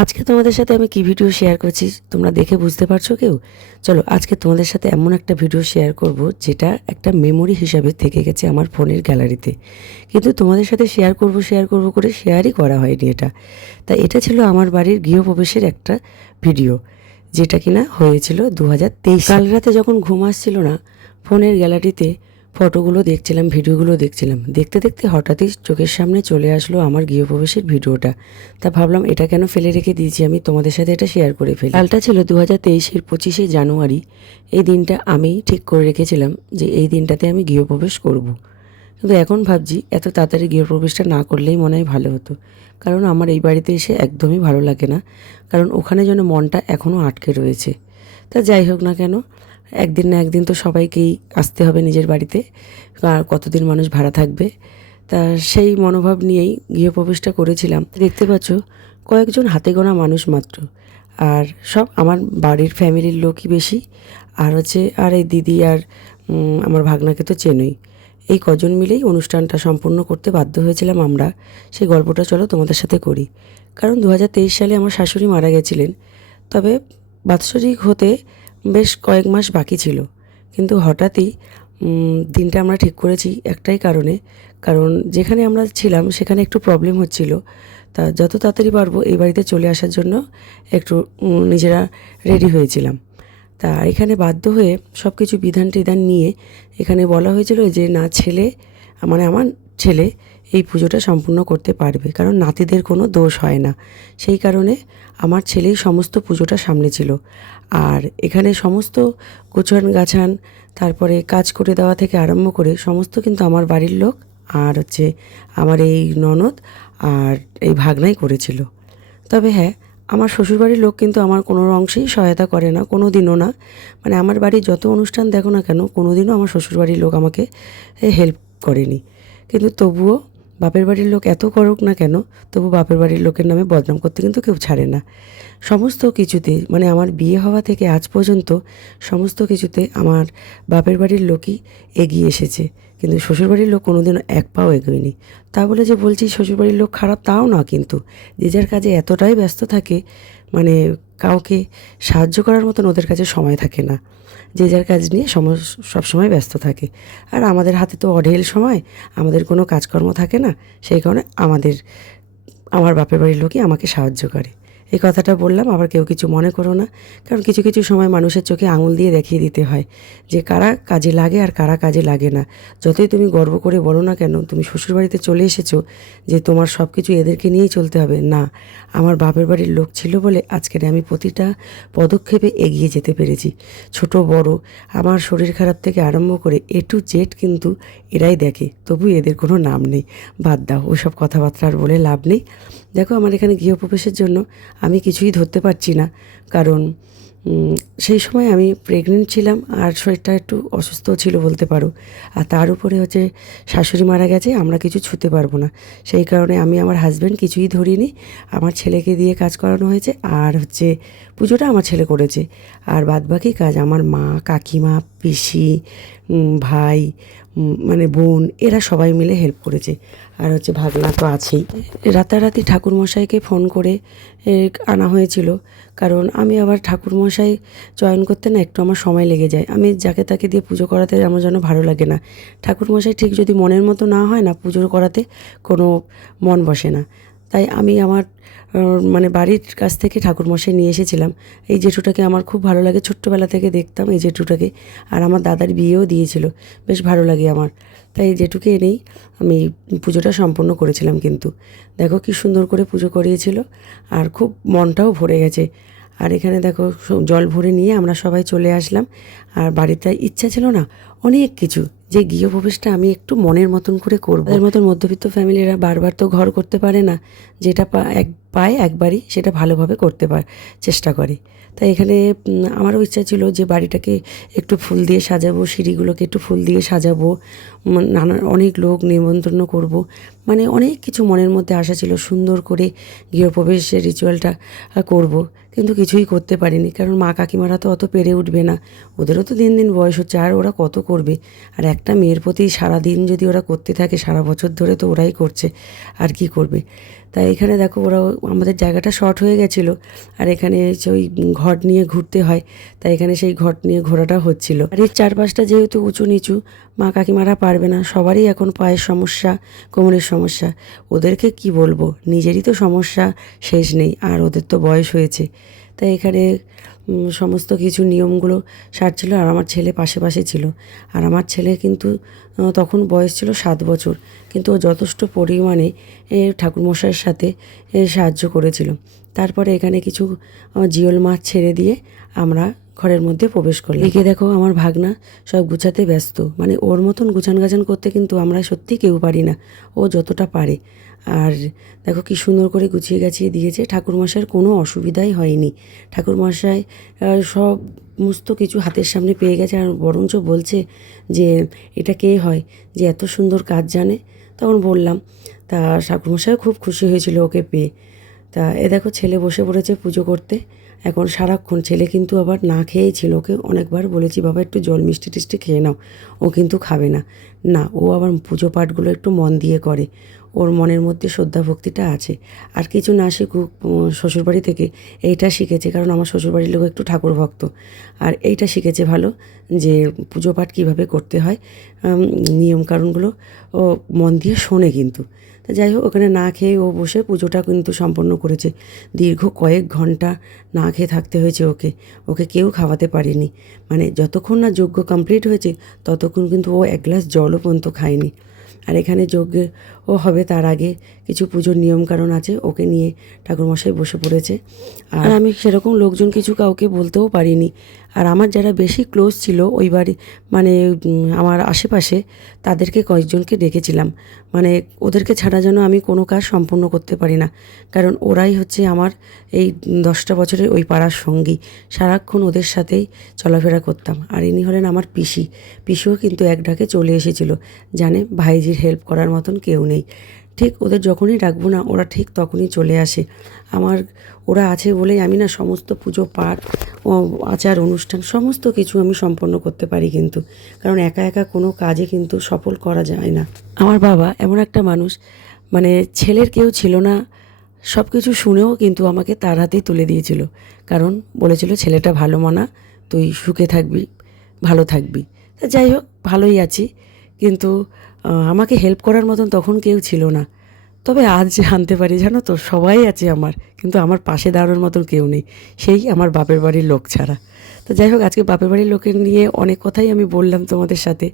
আজকে তোমাদের সাথে আমি কি ভিডিও শেয়ার করছি তোমরা দেখে বুঝতে পারছো কেউ? চলো আজকে তোমাদের সাথে এমন একটা ভিডিও শেয়ার করব যেটা একটা মেমোরি হিসাবে থেকে গেছে আমার ফোনের গ্যালারিতে, কিন্তু তোমাদের সাথে শেয়ার করব করে শেয়ারই করা হয়নি এটা। তাই এটা ছিল আমার বাড়ির গৃহপ্রবেশের একটা ভিডিও, যেটা কিনা হয়েছিল 2023। কাল রাতে যখন ঘুম আসছিল না, ফোনের গ্যালারিতে ফটোগুলো দেখছিলাম, ভিডিওগুলো দেখছিলাম, দেখতে দেখতে হঠাৎই চোখের সামনে চলে আসলো আমার গৃহপ্রবেশের ভিডিওটা। তা ভাবলাম এটা কেন ফেলে রেখে দিয়েছি, আমি তোমাদের সাথে এটা শেয়ার করে ফেলি। কালটা ছিল 2023-এর 25শে জানুয়ারি। এই দিনটা আমি ঠিক করে রেখেছিলাম যে এই দিনটাতে আমি গৃহপ্রবেশ করব। কিন্তু এখন ভাবছি এত তাড়াতাড়ি গৃহপ্রবেশটা না করলেই মনে হয় ভালো হতো, কারণ আমার এই বাড়িতে এসে একদমই ভালো লাগে না, কারণ ওখানে যেন মনটা এখনও আটকে রয়েছে। তা যাই হোক না কেন, একদিন না একদিন তো সবাইকেই আসতে হবে নিজের বাড়িতে, আর কতদিন মানুষ ভাড়া থাকবে। তা সেই মনোভাব নিয়েই গৃহপ্রবেশটা করেছিলাম। দেখতে পাচ্ছ কয়েকজন হাতে গোনা মানুষ মাত্র, আর সব আমার বাড়ির ফ্যামিলির লোকই বেশি, আর এই দিদি আর আমার ভাগনাকে তো চেনই। এই কজন মিলেই অনুষ্ঠানটা সম্পূর্ণ করতে বাধ্য হয়েছিলাম আমরা। সেই গল্পটা চলো তোমাদের সাথে করি। কারণ 2023 সালে আমার শাশুড়ি মারা গেছিলেন, তবে বাৎসরিক হতে বেশ কয়েক মাস বাকি ছিল, কিন্তু হঠাৎই দিনটা আমরা ঠিক করেছি একটাই কারণে, কারণ যেখানে আমরা ছিলাম সেখানে একটু প্রবলেম হচ্ছিল। তা যত তাড়াতাড়ি পারবো এই বাড়িতে চলে আসার জন্য একটু নিজেরা রেডি হয়েছিলাম। তা এখানে বাধ্য হয়ে সব কিছু বিধান টিধান নিয়ে এখানে বলা হয়েছিল যে না, আমার ছেলে এই পুজোটা সম্পূর্ণ করতে পারবে, কারণ নাতিদের কোনো দোষ হয় না। সেই কারণে আমার ছেলেই সমস্ত পুজোটা সামলেছিল। আর এখানে সমস্ত গোছান গাছান, তারপরে কাজ করে দেওয়া থেকে আরম্ভ করে সমস্ত কিন্তু আমার বাড়ির লোক, আর আমার এই ননদ আর এই ভাগনাই করেছিল। তবে হ্যাঁ, আমার শ্বশুরবাড়ির লোক কিন্তু আমার কোনো অংশেই সহায়তা করে না, কোনো দিনও না। মানে আমার বাড়ির যত অনুষ্ঠান দেখো না কেন, কোনো দিনও আমার শ্বশুরবাড়ির লোক আমাকে হেল্প করেনি। কিন্তু তবুও বাপের বাড়ির লোক এত করুক না কেন, তবু বাপের বাড়ির লোকের নামে বদনাম করতে কিন্তু কেউ ছাড়ে না। সমস্ত কিছুতে, মানে আমার বিয়ে হওয়া থেকে আজ পর্যন্ত সমস্ত কিছুতে আমার বাপের বাড়ির লোকই এগিয়ে এসেছে, কিন্তু শ্বশুরবাড়ির লোক কোনোদিনও এক পাও এগোয়নি। তা বলে যে বলছি শ্বশুরবাড়ির লোক খারাপ, তাও না, কিন্তু যে যার কাজে এতটাই ব্যস্ত থাকে, মানে কাউকে সাহায্য করার মতন ওদের কাছে সময় থাকে না। যে যার কাজ নিয়ে সবসময় ব্যস্ত থাকে। আর আমাদের হাতে তো অঢেল সময়, আমাদের কোনো কাজকর্ম থাকে না। সেই কারণে আমার বাপের বাড়ির লোকই আমাকে সাহায্য করে। এই কথাটা বললাম, আবার কেউ কিছু মনে করো না, কারণ কিছু কিছু সময় মানুষের চোখে আঙুল দিয়ে দেখিয়ে দিতে হয় যে কারা কাজে লাগে আর কারা কাজে লাগে না। যতই তুমি গর্ব করে বলো না কেন তুমি শ্বশুরবাড়িতে চলে এসেছো যে তোমার সব কিছু এদেরকে নিয়েই চলতে হবে, না, আমার বাপের বাড়ির লোক ছিল বলে আজকের আমি প্রতিটা পদক্ষেপে এগিয়ে যেতে পেরেছি। ছোট বড়, আমার শরীর খারাপ থেকে আরম্ভ করে A to Z কিন্তু এরাই দেখে, তবু এদের কোনো নাম নেই। বাদ দাও, ওইসব কথাবার্তা আর বলে লাভ নেই। দেখো আমার এখানে গৃহপ্রবেশের জন্য আমি কিছুই ধরতে পারছি না, কারণ সেই সময় আমি প্রেগনেন্ট ছিলাম আর শরীরটা একটু অসুস্থ ছিল বলতে পারো। আর তার উপরে শাশুড়ি মারা গেছে, আমরা কিছু ছুঁতে পারবো না। সেই কারণে আমি আমার হাজব্যান্ড কিছুই ধরিনি, আমার ছেলেকে দিয়ে কাজ করানো হয়েছে। আর পুজোটা আমার ছেলে করেছে, আর বাদবাকি কাজ আমার মা, কাকিমা, পিসি, ভাই, মানে বোন, এরা সবাই মিলে হেল্প করেছে। আর ভাগনা তো আছেই। রাতারাতি ঠাকুরমশাইকে ফোন করে আনা হয়েছিল, কারণ আমি আবার ঠাকুরমশাই চয়ন করতে না একটু আমার সময় লেগে যায়। আমি যাকে তাকে দিয়ে পুজো করাতে আমার যেন ভালো লাগে না। ঠাকুরমশাই ঠিক যদি মনের মতো না হয় না, পুজো করাতে কোনো মন বসে না। তাই আমি আমার মানে বাড়ির কাছ থেকে ঠাকুরমশাই নিয়ে এসেছিলাম। এই জেঠুটাকে আমার খুব ভালো লাগে, ছোট্টবেলা থেকে দেখতাম এই জেঠুটাকে, আর আমার দাদার বিয়েও দিয়েছিল, বেশ ভালো লাগে আমার। তাই এই জেঠুকে এনেই আমি পুজোটা সম্পূর্ণ করেছিলাম। কিন্তু দেখো কি সুন্দর করে পুজো করিয়েছিল, আর খুব মনটাও ভরে গেছে। আর এখানে দেখো জল ভরে নিয়ে আমরা সবাই চলে আসলাম। আর বাড়িতে ইচ্ছা ছিল না অনেক কিছু, যে গৃহপ্রবেশটা আমি একটু মনের মতন করে করবো। এর মতন মধ্যবিত্ত ফ্যামিলিরা বারবার তো ঘর করতে পারে না, যেটা পায় একবারই সেটা ভালোভাবে চেষ্টা করে। তাই এখানে আমারও ইচ্ছা ছিল যে বাড়িটাকে একটু ফুল দিয়ে সাজাবো, সিঁড়িগুলোকে একটু ফুল দিয়ে সাজাবো, অনেক লোক নিমন্ত্রণ করব, মানে অনেক কিছু মনের মধ্যে আশা ছিল, সুন্দর করে গৃহপ্রবেশের রিচুয়ালটা করব। কিন্তু কিছুই করতে পারিনি, কারণ মা কাকিমারা তো অত পেরে উঠবে না, ওদেরও তো দিন দিন বয়স হচ্ছে, আর ওরা কত করবে। আর একটা মেয়ের প্রতি সারা দিন যদি ওরা করতে থাকে, সারা বছর ধরে তো ওরাই করছে, আর কি করবে। তাই এখানে দেখো ওরা আমাদের জায়গাটা শর্ট হয়ে গেছিলো, আর এখানে ওই ঘট নিয়ে ঘুরতে হয়, তাই এখানে সেই ঘট নিয়ে ঘোরাটা হচ্ছিল। আর এর চারপাশটা যেহেতু উঁচু নিচু, মা কাকিমারা পারবে না, সবারই এখন পায়ের সমস্যা, কোমরের সমস্যা। ওদেরকে কি বলবো, নিজেরই তো সমস্যা শেষ নেই, আর ওদের তো বয়স হয়েছে। তাই এখানে সমস্ত কিছু নিয়মগুলো সারছিল, আর আমার ছেলে পাশে পাশে ছিল। আর আমার ছেলে কিন্তু তখন বয়স ছিল 7 বছর, কিন্তু ও যথেষ্ট পরিমাণে ঠাকুরমশাইয়ের সাথে সাহায্য করেছিল। তারপরে এখানে কিছু জিওল মাছ ছেড়ে দিয়ে আমরা ঘরের মধ্যে প্রবেশ করলাম। এদিকে দেখো আমার ভাগনা সব গুছাতে ব্যস্ত, মানে ওর মতন গুছান গাছান করতে কিন্তু আমরা সত্যি কেউ পারি না, ও যতটা পারে। আর দেখো কি সুন্দর করে গুছিয়ে গাছিয়ে দিয়েছে, ঠাকুরমশাইয়ের কোনো অসুবিধাই হয়নি। ঠাকুরমশাই সমস্ত কিছু হাতের সামনে পেয়ে গেছে, আর বরঞ্চ বলছে যে এটা কে হয় যে এত সুন্দর কাজ জানে। তখন বললাম, তা ঠাকুরমশাই খুব খুশি হয়েছিল ওকে পেয়ে। তা এ দেখো ছেলে বসে পড়েছে পুজো করতে। এখন সারাক্ষণ ছেলে কিন্তু আবার না খেয়েই ছিল, ওকে অনেকবার বলেছি বাবা একটু জল মিষ্টি টিষ্টি খেয়ে নাও, ও কিন্তু খাবে না। না, ও আবার পুজো পাঠগুলো একটু মন দিয়ে করে, ওর মনের মধ্যে শ্রদ্ধা ভক্তিটা আছে। আর কিছু না শিখুক, শ্বশুরবাড়ি থেকে এইটা শিখেছে, কারণ আমার শ্বশুরবাড়ির লোক একটু ঠাকুর ভক্ত, আর এইটা শিখেছে ভালো যে পুজো পাঠ কীভাবে করতে হয়, নিয়মকানুনগুলো ও মন দিয়ে শোনে কিন্তু। তা যাই হোক, ওখানে না খেয়ে ও বসে পুজোটা কিন্তু সম্পন্ন করেছে। দীর্ঘ কয়েক ঘন্টা না খেয়ে থাকতে হয়েছে ওকে, ওকে কেউ খাওয়াতে পারেনি। মানে যতক্ষণ না যজ্ঞ কমপ্লিট হয়েছে ততক্ষণ কিন্তু ও এক গ্লাস জলও পর্যন্ত খায়নি। আর এখানে যজ্ঞে ও হবে তার আগে কিছু পুজোর নিয়মকানুন আছে, ওকে নিয়ে ঠাকুরমশাই বসে পড়েছে। আর আমি সেরকম লোকজন কিছু কাউকে বলতেও পারিনি। আর আমার যারা বেশি ক্লোজ ছিল ওই বাড়ি, মানে আমার আশেপাশে, তাদেরকে কয়েকজনকে ডেকেছিলাম। মানে ওদেরকে ছাড়া যেন আমি কোনো কাজ সম্পূর্ণ করতে পারি না, কারণ ওরাই হচ্ছে আমার এই 10টা বছরের ওই পাড়ার সঙ্গী। সারাক্ষণ ওদের সাথেই চলাফেরা করতাম। আর ইনি হলেন আমার পিসি। পিসিও কিন্তু এক ডাকে চলে এসেছিল, জানে ভাইজির হেল্প করার মতন কেউ নেই। ঠিক ওদের যখনই ডাকবো না, ওরা ঠিক তখনই চলে আসে। আমার ওরা আছে বলেই আমি না সমস্ত পুজো পাঠ ও আচার অনুষ্ঠান সমস্ত কিছু আমি সম্পন্ন করতে পারি কিন্তু, কারণ একা একা কোনো কাজে কিন্তু সফল করা যায় না। আমার বাবা এমন একটা মানুষ, মানে ছেলের কেউ ছিল না, সব কিছু শুনেও কিন্তু আমাকে তার হাতেই তুলে দিয়েছিল, কারণ বলেছিল ছেলেটা ভালো মানা, তুই সুখে থাকবি, ভালো থাকবি। তা যাই হোক, ভালোই আছি, কিন্তু আমাকে হেল্প করার মতন তখন কেউ ছিল না। তবে আজ জানতে পারি, জানো তো, সবাই আছে আমার, কিন্তু আমার পাশে দাঁড়ানোর মতন কেউ নেই, সেই আমার বাপের বাড়ির লোক ছাড়া। তো যাই হোক, আজকে বাপের বাড়ির লোকের নিয়ে অনেক কথাই আমি বললাম তোমাদের সাথে,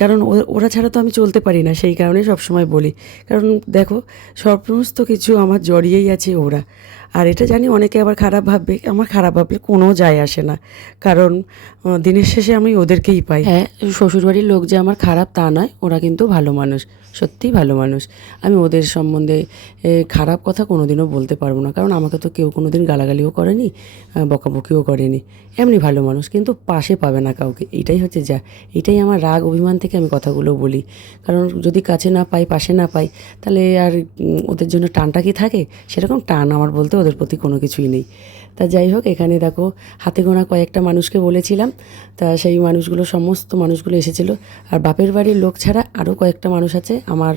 কারণ ওরা ছাড়া তো আমি চলতে পারি না, সেই কারণে সবসময় বলি। কারণ দেখো, সমস্ত কিছু আমার জড়িয়েই আছে ওরা। আর এটা জানি অনেকে আবার খারাপ ভাববে, আমার খারাপ ভাবলে কোনো যায় আসে না, কারণ দিনের শেষে আমি ওদেরকেই পাই। হ্যাঁ, শ্বশুরবাড়ির লোক যে আমার খারাপ তা নয়, ওরা কিন্তু ভালো মানুষ, সত্যিই ভালো মানুষ। আমি ওদের সম্বন্ধে খারাপ কথা কোনো দিনও বলতে পারবো না, কারণ আমাকে তো কেউ কোনো দিন গালাগালিও করেনি, বকাবকিও করেনি। এমনি ভালো মানুষ, কিন্তু পাশে পাবে না কাউকে, এটাই হচ্ছে যা। এটাই আমার রাগ অভিমান থেকে আমি কথাগুলো বলি, কারণ যদি কাছে না পাই, পাশে না পাই, তাহলে আর ওদের জন্য টানটা কি থাকে? সেরকম টান আমার বলতে ওদের প্রতি কোনো কিছুই নেই। তা যাই হোক, এখানে দেখো হাতে গোনা কয়েকটা মানুষকে বলেছিলাম, তা সেই মানুষগুলো, সমস্ত মানুষগুলো এসেছিলো। আর বাপের বাড়ির লোক ছাড়া আরও কয়েকটা মানুষ আছে আমার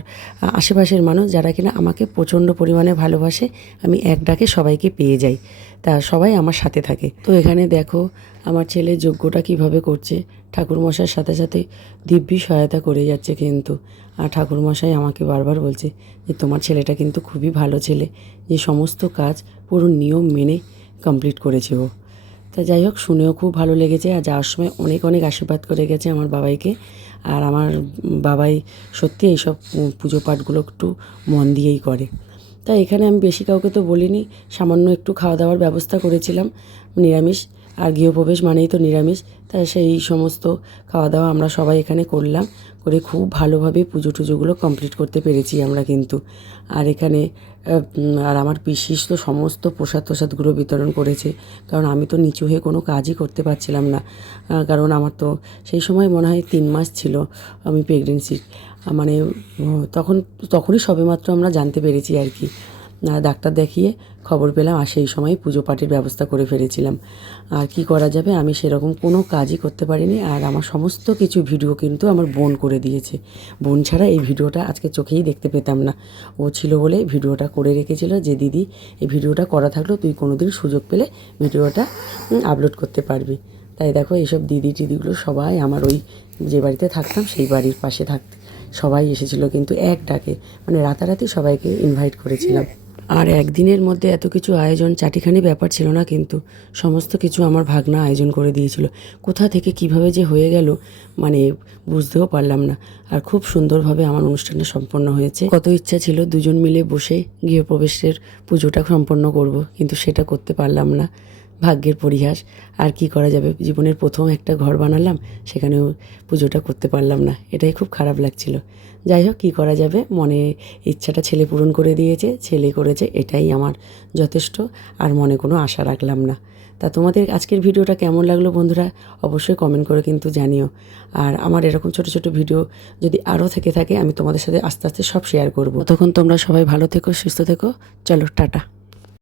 আশেপাশের মানুষ, যারা কিনা আমাকে প্রচণ্ড পরিমাণে ভালোবাসে। আমি এক ডাকে সবাইকে পেয়ে যাই, তা সবাই আমার সাথে থাকে। তো এখানে দেখো আমার ছেলে যজ্ঞটা কীভাবে করছে, ঠাকুরমশাইয়ের সাথে সাথে দিব্যি সহায়তা করে যাচ্ছে কিন্তু। আর ঠাকুরমশাই আমাকে বারবার বলছে যে তোমার ছেলেটা কিন্তু খুবই ভালো ছেলে, যে সমস্ত কাজ পুরো নিয়ম মেনে কমপ্লিট করেছে ও। তা যাই হোক, শুনেও খুব ভালো লেগেছে। আর যাওয়ার সময় অনেক অনেক আশীর্বাদ করে গেছে আমার বাবাইকে। আর আমার বাবাই সত্যি এইসব পুজো পাঠগুলো একটু মন দিয়েই করে। তাই এখানে আমি বেশি কাউকে তো বলিনি, সামান্য একটু খাওয়া দাওয়ার ব্যবস্থা করেছিলাম, নিরামিষ, আর গৃহপ্রবেশ মানেই তো নিরামিষ। তাই সেই সমস্ত খাওয়া দাওয়া আমরা সবাই এখানে করলাম, করে খুব ভালোভাবে পুজো টুজোগুলো কমপ্লিট করতে পেরেছি আমরা কিন্তু। আর এখানে আর আমার পিসিস তো সমস্ত প্রসাদ টসাদগুলো বিতরণ করেছে, কারণ আমি তো নিচু হয়ে কোনো কাজই করতে পারছিলাম না, কারণ আমার তো সেই সময় মনে হয় 3 মাস ছিল আমি প্রেগনেন্সির, মানে তখনই সবেমাত্র আমরা জানতে পেরেছি আর কি। ডাক্তার দেখিয়ে খবর পেলাম, আর সেই সময় পুজো পাঠের ব্যবস্থা করে ফেলেছিলাম। আর কি করা যাবে, আমি সেরকম কোনো কাজই করতে পারিনি। আর আমার সমস্ত কিছু ভিডিও কিন্তু আমার বোন করে দিয়েছে। বোন ছাড়া এই ভিডিওটা আজকে চোখেই দেখতে পেতাম না। ও ছিল বলে ভিডিওটা করে রেখেছিল যে দিদি এই ভিডিওটা করা থাকলেও তুই কোনো দিন সুযোগ পেলে ভিডিওটা আপলোড করতে পারবি। তাই দেখো এইসব দিদি টিদিগুলো সবাই আমার ওই যে বাড়িতে থাকতাম সেই বাড়ির পাশে থাকতে সবাই এসেছিলো, কিন্তু এক ডাকে, মানে রাতারাতি সবাইকে ইনভাইট করেছিলাম। আর একদিনের মধ্যে এত কিছু আয়োজন চাটিখানি ব্যাপার ছিল না, কিন্তু সমস্ত কিছু আমার ভাগনা আয়োজন করে দিয়েছিল। কোথা থেকে কিভাবে যে হয়ে গেল মানে বুঝতেও পারলাম না। আর খুব সুন্দরভাবে আমার অনুষ্ঠানটা সম্পন্ন হয়েছে। কত ইচ্ছা ছিল দুজন মিলে বসে গৃহপ্রবেশের পুজোটা সম্পন্ন করব, কিন্তু সেটা করতে পারলাম না। ভাগ্যের পরিহাস। আর কি করা যাবে, জীবনের প্রথম একটা ঘর বানালাম, সেখানেও পুজোটা করতে পারলাম না। এটাই খুব খারাপ লাগছিল। যাই হোক, কী করা যাবে, মনে ইচ্ছাটা ছেলে পূরণ করে দিয়েছে, ছেলে করেছে, এটাই আমার যথেষ্ট। আর মনে কোনো আশা রাখলাম না। তা তোমাদের আজকের ভিডিওটা কেমন লাগলো বন্ধুরা, অবশ্যই কমেন্ট করে কিন্তু জানিও। আর আমার এরকম ছোট ছোট ভিডিও যদি আরও থেকে থাকে, আমি তোমাদের সাথে আস্তে আস্তে সব শেয়ার করব। তখন তোমরা সবাই ভালো থেকো, সুস্থ থেকো। চলো, টাটা।